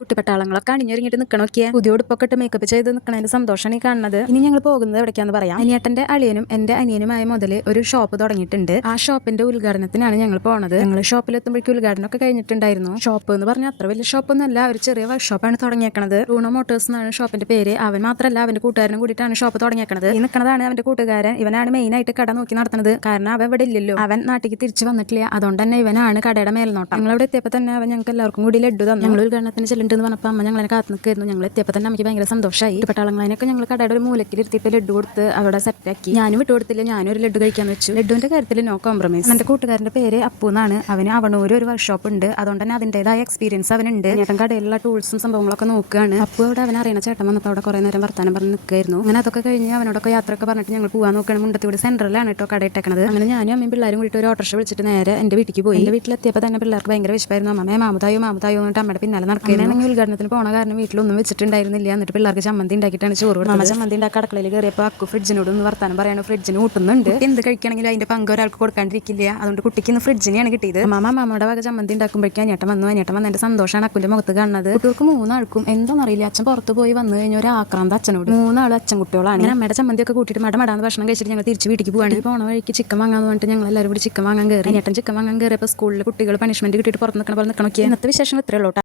കുട്ടിപ്പട്ടാളങ്ങളൊക്കെ അണിഞ്ഞൊരുങ്ങിട്ട് നിൽക്കണോക്കിയ പുതിയ ഉടുപ്പൊക്കെ ഇട്ട് മേക്കപ്പ് ചെയ്ത് നിൽക്കണതിന്റെ സന്തോഷമാണ് ഈ കാണുന്നത്. ഇനി ഞങ്ങൾ പോകുന്നത് എവിടേക്കാന്ന് പറയാം. അനിയേട്ടന്റെ അളിയനും എന്റെ അനിയനുമായ മുതൽ ഒരു ഷോപ്പ് തുടങ്ങിയിട്ടുണ്ട്. ആ ഷോപ്പിന്റെ ഉദ്ഘാടനത്തിനാണ് ഞങ്ങൾ പോണത്. ഞങ്ങൾ ഷോപ്പിലെത്തുമ്പോഴേക്കും ഉദ്ഘാടനമൊക്കെ കഴിഞ്ഞിട്ടുണ്ടായിരുന്നു. ഷോപ്പ് എന്ന് പറഞ്ഞാൽ അത്ര വലിയ ഷോപ്പൊന്നുമല്ല, ഒരു ചെറിയ വർക്ക്ഷോപ്പാണ് തുടങ്ങിയേക്കണത്. റൂണോ മോട്ടോഴ്സ് എന്നാണ് ഷോപ്പിന്റെ പേര്. അവൻ മാത്രമല്ല അവന്റെ കൂട്ടുകാരനും കൂടിയിട്ടാണ് ഷോപ്പ് തുടങ്ങിയേക്കണത്. ഈ നിൽക്കുന്നതാണ് അവന്റെ കൂട്ടുകാരൻ. ഇവനാണ് മെയിൻ ആയിട്ട് കട നോക്കി നടത്തുന്നത്. കാരണം അവൻ ഇവിടെ ഇല്ലല്ലോ, അവൻ നാട്ടിലേക്ക് തിരിച്ചു വന്നിട്ടില്ല. അതുകൊണ്ട് തന്നെ ഇവനാണ് കടയുടെ മേൽനോട്ടം. ഞങ്ങൾ ഇവിടെ എത്തിയപ്പോൾ തന്നെ അവൻ ഞങ്ങൾക്ക് എല്ലാവർക്കും കൂടി ലഡ്ഡു തന്നു. ഞങ്ങൾ ഉദ്ഘാടനത്തിന് ചെല്ലുണ്ടെന്ന് പറഞ്ഞപ്പോൾ അമ്മ ഞങ്ങളെ കാത്തു നിൽക്കായിരുന്നു. ഞങ്ങൾ എത്തിയപ്പോൾ തന്നെ നമുക്ക് ഭയങ്കര സന്തോഷമായി. പട്ടാളങ്ങളതിനൊക്കെ ഞങ്ങൾ കടയുടെ ഒരു മൂലക്കിൽ ഇരുത്തിയിട്ട് ലഡ്ഡു കൊടുത്ത് അവിടെ സെറ്റാക്കി. ഞാനും വിട്ടു കൊടുത്തില്ല, ഞാനും ഒരു ലഡ്ഡു കഴിക്കാൻ വെച്ചു. ലഡ്ഡുവിന്റെ കാര്യത്തിൽ നോ കോംപ്രമൈസ്. എന്റെ കൂട്ടുകാരന്റെ പേര് അപ്പു എന്നാണ്. അവന് അവണൂര് ഒരു വർക്ക്ഷോപ്പ് ഉണ്ട്. അതുകൊണ്ട് തന്നെ അതിൻ്റെതായ എക്സ്പീരിയൻസ് അവനുണ്ട്. ചേട്ടൻ കടയിലുള്ള ടൂൾസും സംഭവങ്ങളൊക്കെ നോക്കുകയാണ്. അപ്പു അവിടെ അവൻ അറിയണ ചേട്ടൻ വന്നപ്പോൾ അവിടെ കുറേ നേരം വർത്താനം പറഞ്ഞ് നിൽക്കായിരുന്നു. അങ്ങനെ അതൊക്കെ കഴിഞ്ഞ് അവനോടൊക്കെ യാത്രയൊക്കെ പറഞ്ഞിട്ട് ഞങ്ങൾ പോകാൻ നോക്കുകയാണ്. മുണ്ടത്തിവിടെ സെൻട്രലാണ് കേട്ടോ കട ഇട്ടേക്കണത്. അങ്ങനെ ഞാനും അമ്മയും പിള്ളേരും കൂടിയിട്ട് ഒരു ഓട്ടോറിക്ഷ വിളിച്ചിട്ട് നേരെ എന്റെ വീട്ടിലേക്ക് പോയി. എന്റെ വീട്ടിലെത്തിയപ്പോൾ തന്നെ പിള്ളേർക്ക് ഭയങ്കര വിശപ്പായിരുന്നു. അമ്മയെ മാമുതായോ എന്നിട്ട് അമ്മയുടെ പിന്നാലെ നടക്കുകയാണെങ്കിൽ ഉദ്ഘാടനത്തിന് പോണ കാരണം വീട്ടിലൊന്നും വെച്ചിട്ടുണ്ടായിരുന്നില്ല. എന്നിട്ട് പിള്ളേർക്ക് ചമ്മന്തി ഉണ്ടാക്കിയിട്ടാണ് ചോറ്. അമ്മ ചമ്മന്തി ഉണ്ടാക്കി അടുക്കളയിൽ കയറിയപ്പോൾ അക്കു ഫ്രിഡ്ജിനോട് ഒന്ന് വർത്താനം പറയാണ്. ഫ്രിഡ്ജിന് ഊട്ടുന്നുണ്ട്. എന്ത് കഴിക്കണമെങ്കിലും അതിന്റെ പങ്ക് ഒരാൾക്ക് കൊടുക്കാണ്ടിരിക്കില്ല. അതുകൊണ്ട് കുട്ടിക്ക് ഇന്ന് ഫ്രിഡ്ജിനെയാണ് കിട്ടിയത്. മാമയുടെ വക ചമ്മന്തി ഉണ്ടാക്കുമ്പോഴേക്കും അനിയേട്ടൻ വന്നു എന്റെ സന്തോഷമാണ് അക്കുന്റെ മുഖത്ത് കാണുന്നത്. കുട്ടികൾക്ക് മൂന്നാൾക്കും എന്താണെന്നറിയില്ല, അച്ഛൻ പുറത്ത് പോയി വന്നു കഴിഞ്ഞാൽ ഒരു ആക്രാന്ത അച്ഛനോട്. മൂന്നാളും അച്ഛൻ കുട്ടികളാണ്. അങ്ങനെ അമ്മയുടെ ചമ്മന്തി ഒക്കെ കൂട്ടിയിട്ട് മടമടാന്ന് ഭക്ഷണം കഴിച്ചിട്ട് ഞങ്ങൾ തിരിച്ച് വീട്ടിലേക്ക് പോവാണ്. പോണ വഴിക്ക് ചിക്കൻ വാങ്ങാന്ന് പറഞ്ഞിട്ട് ഞങ്ങൾ എല്ലാവരും കൂടി ചിക്കൻ വാങ്ങാൻ കയറി. അനിയേട്ടൻ ചിക്കൻ വാങ്ങാൻ കയറിയപ്പോൾ സ്കൂളിൽ കുട്ടികൾ പണിഷ്മെന്റ് കിട്ടിയിട്ട് പുറത്ത് നിൽക്കണ പോലെ നിൽക്കണോക്കിയ. ഇന്നത്തെ വിശേഷം ഇത്രയുള്ളൂ.